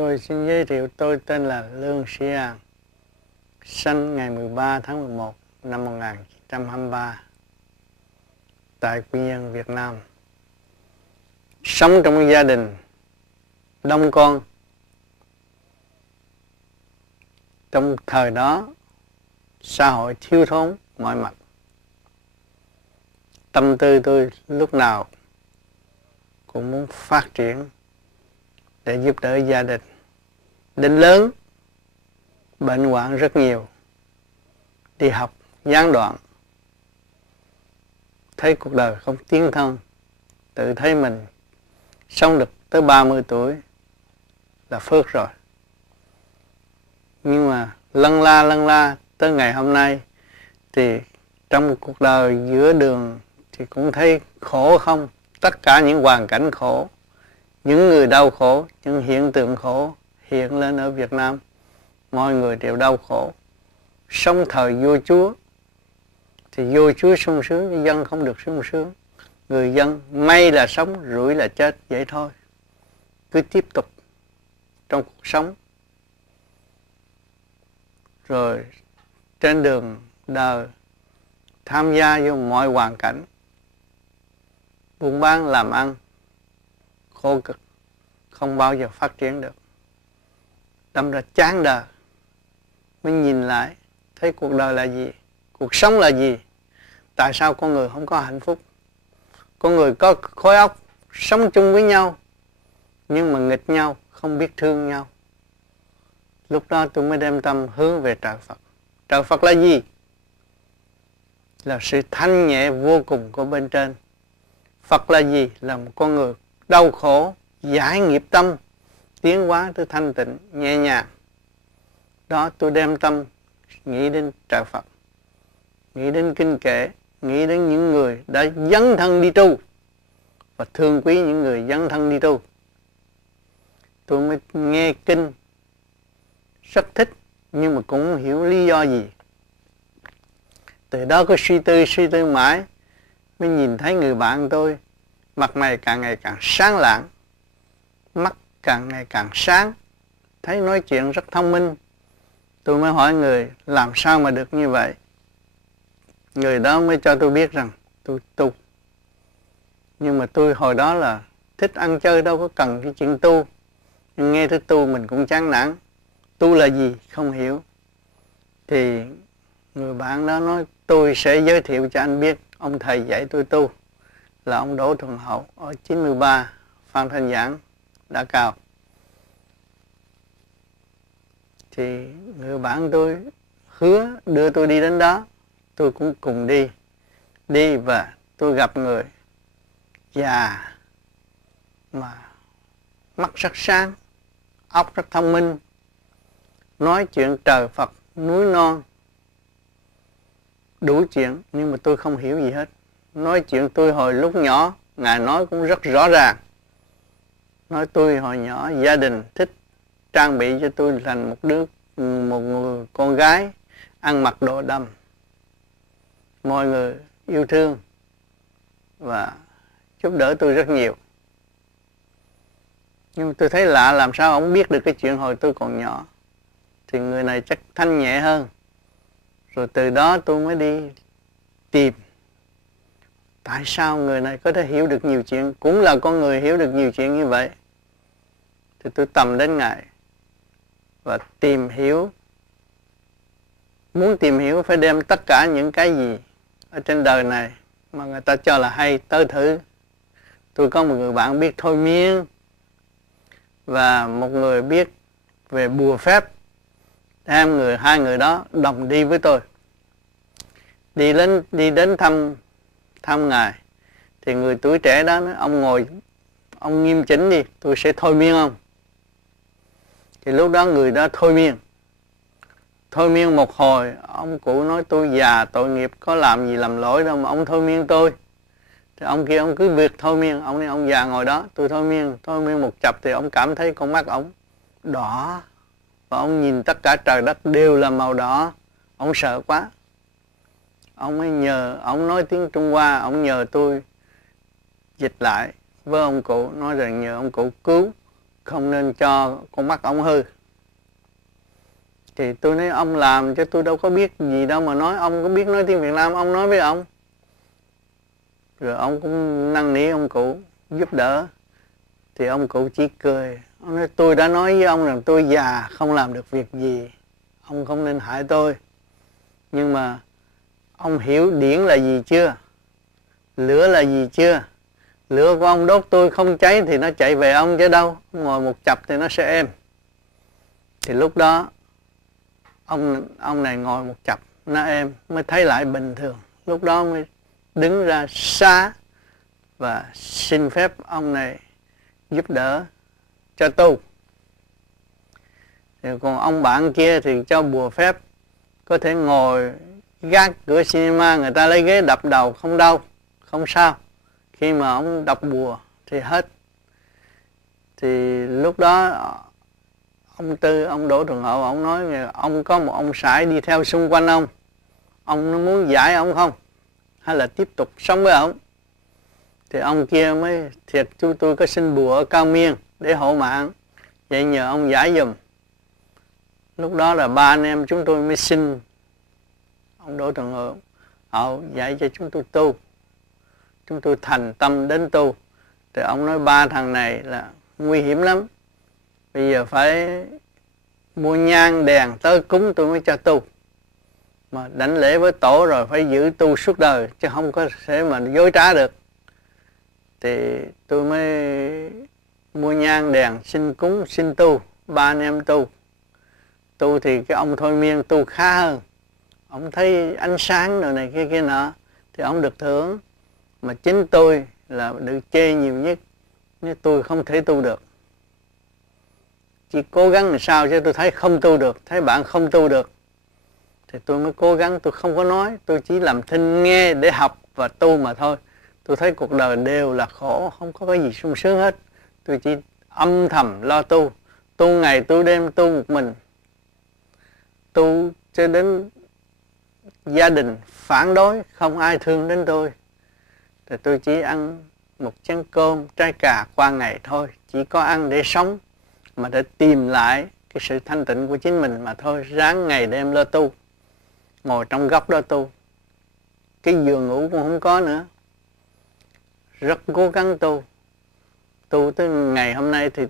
Tôi xin giới thiệu, tôi tên là Lương Sĩ An, sinh ngày 13 tháng 11 năm 1923 tại Quy Nhơn, Việt Nam. Sống trong một gia đình đông con. Trong thời đó, xã hội thiếu thốn mọi mặt. Tâm tư tôi lúc nào cũng muốn phát triển để giúp đỡ gia đình. Đến lớn, bệnh hoạn rất nhiều, đi học gián đoạn, thấy cuộc đời không tiến thân, tự thấy mình sống được tới 30 tuổi là phước rồi. Nhưng mà lân la tới ngày hôm nay thì trong một cuộc đời giữa đường thì cũng thấy khổ không. Tất cả những hoàn cảnh khổ, những người đau khổ, những hiện tượng khổ hiện lên ở Việt Nam, mọi người đều đau khổ. Sống thời vua chúa thì vua chúa sung sướng, nhưng dân không được sung sướng. Người dân may là sống, rủi là chết, vậy thôi. Cứ tiếp tục trong cuộc sống. Rồi trên đường đời tham gia vô mọi hoàn cảnh, buôn bán làm ăn khổ cực, không bao giờ phát triển được. Đâm ra chán đời, mới nhìn lại thấy cuộc đời là gì, cuộc sống là gì, tại sao con người không có hạnh phúc. Con người có khối óc sống chung với nhau, nhưng mà nghịch nhau, không biết thương nhau. Lúc đó tôi mới đem tâm hướng về trời Phật. Trời Phật là gì? Là sự thanh nhẹ vô cùng của bên trên. Phật là gì? Là một con người đau khổ, giải nghiệp tâm, tiến hóa tới thanh tịnh, nhẹ nhàng. Đó, tôi đem tâm nghĩ đến trời Phật, nghĩ đến kinh kệ, nghĩ đến những người đã dấn thân đi tu và thương quý những người dấn thân đi tu. Tôi mới nghe kinh rất thích, nhưng mà cũng không hiểu lý do gì. Từ đó có suy tư mãi, mới nhìn thấy người bạn tôi mặt mày càng ngày càng sáng lạng, mắt càng ngày càng sáng, thấy nói chuyện rất thông minh. Tôi mới hỏi người làm sao mà được như vậy. Người đó mới cho tôi biết rằng tôi tu. Nhưng mà tôi hồi đó là thích ăn chơi, đâu có cần cái chuyện tu. Nhưng nghe tới tu mình cũng chán nản. Tu là gì? Không hiểu. Thì người bạn đó nói tôi sẽ giới thiệu cho anh biết ông thầy dạy tôi tu là ông Đỗ Thuần Hậu ở 93 Phan Thanh Giảng Đã Cao. Thì người bạn tôi hứa đưa tôi đi đến đó, tôi cũng cùng đi. Đi và tôi gặp người già mà mắt rất sáng, óc rất thông minh, nói chuyện trời Phật, núi non, đủ chuyện, nhưng mà tôi không hiểu gì hết. Nói chuyện tôi hồi lúc nhỏ, Ngài nói cũng rất rõ ràng. Nói tôi hồi nhỏ gia đình thích trang bị cho tôi thành một người con gái ăn mặc đồ đầm. Mọi người yêu thương và giúp đỡ tôi rất nhiều. Nhưng mà tôi thấy lạ, làm sao ông biết được cái chuyện hồi tôi còn nhỏ. Thì người này chắc thanh nhẹ hơn. Rồi từ đó tôi mới đi tìm tại sao người này có thể hiểu được nhiều chuyện, cũng là con người hiểu được nhiều chuyện như vậy. Thì tôi tầm đến Ngài và tìm hiểu. Muốn tìm hiểu phải đem tất cả những cái gì ở trên đời này mà người ta cho là hay tới thử. Tôi có một người bạn biết thôi miên và một người biết về bùa phép. Hai người đó đồng đi với tôi. Đi đến thăm Ngài. Thì người tuổi trẻ đó nói, ông ngồi, ông nghiêm chỉnh đi, tôi sẽ thôi miên ông. Thì lúc đó người đó thôi miên. Thôi miên một hồi, ông cụ nói tôi già tội nghiệp, có làm gì làm lỗi đâu mà ông thôi miên tôi. Thì ông kia ông cứ việc thôi miên, ông nói ông già ngồi đó, tôi thôi miên một chập thì ông cảm thấy con mắt ông đỏ. Và ông nhìn tất cả trời đất đều là màu đỏ. Ông sợ quá. Ông mới ông nói tiếng Trung Hoa, ông nhờ tôi dịch lại với ông cụ, nói rằng nhờ ông cụ không nên cho con mắt ông hư. Thì tôi nói ông làm chứ tôi đâu có biết gì đâu mà nói. Ông có biết nói tiếng Việt Nam, ông nói với ông. Rồi ông cũng năn nỉ ông cụ giúp đỡ. Thì ông cụ chỉ cười. Ông nói tôi đã nói với ông rằng tôi già không làm được việc gì, ông không nên hại tôi. Nhưng mà ông hiểu điển là gì chưa? Lửa là gì chưa? Lửa của ông đốt tôi không cháy thì nó chạy về ông chứ đâu. Ngồi một chập thì nó sẽ êm. Thì lúc đó ông này ngồi một chập nó êm, mới thấy lại bình thường. Lúc đó mới đứng ra xá và xin phép ông này giúp đỡ cho tu. Thì còn ông bạn kia thì cho bùa phép, có thể ngồi gác cửa cinema, người ta lấy ghế đập đầu không đau, không sao. Khi mà ông đọc bùa thì hết. Thì lúc đó ông Tư, ông Đỗ Trường Hậu, ông nói ông có một ông sải đi theo xung quanh ông nó muốn giải ông không, hay là tiếp tục sống với ông. Thì ông kia mới thiệt tôi có xin bùa ở Cao Miên để hộ mạng, vậy nhờ ông giải giùm. Lúc đó là ba anh em chúng tôi mới xin ông Đỗ Trường Hậu dạy cho chúng tôi tu. Chúng tôi thành tâm đến tu. Thì ông nói ba thằng này là nguy hiểm lắm, bây giờ phải mua nhang đèn tới cúng tôi mới cho tu. Mà đảnh lễ với tổ rồi phải giữ tu suốt đời, chứ không có thể mà dối trá được. Thì tôi mới mua nhang đèn xin cúng xin tu. Ba anh em tu thì cái ông thôi miên tu khá hơn. Ông thấy ánh sáng rồi này kia nọ thì ông được thưởng. Mà chính tôi là được chê nhiều nhất, nhưng tôi không thể tu được. Chỉ cố gắng làm sao chứ tôi thấy không tu được, thấy bạn không tu được thì tôi mới cố gắng, tôi không có nói, tôi chỉ làm thinh nghe để học và tu mà thôi. Tôi thấy cuộc đời đều là khổ, không có cái gì sung sướng hết. Tôi chỉ âm thầm lo tu, tu ngày tu đêm, tu một mình, tu cho đến gia đình phản đối, không ai thương đến tôi. Thì tôi chỉ ăn một chén cơm, trái cà qua ngày thôi, chỉ có ăn để sống, mà để tìm lại cái sự thanh tịnh của chính mình mà thôi. Ráng ngày đêm lo tu, ngồi trong góc đó tu, cái giường ngủ cũng không có nữa. Rất cố gắng tu tới ngày hôm nay thì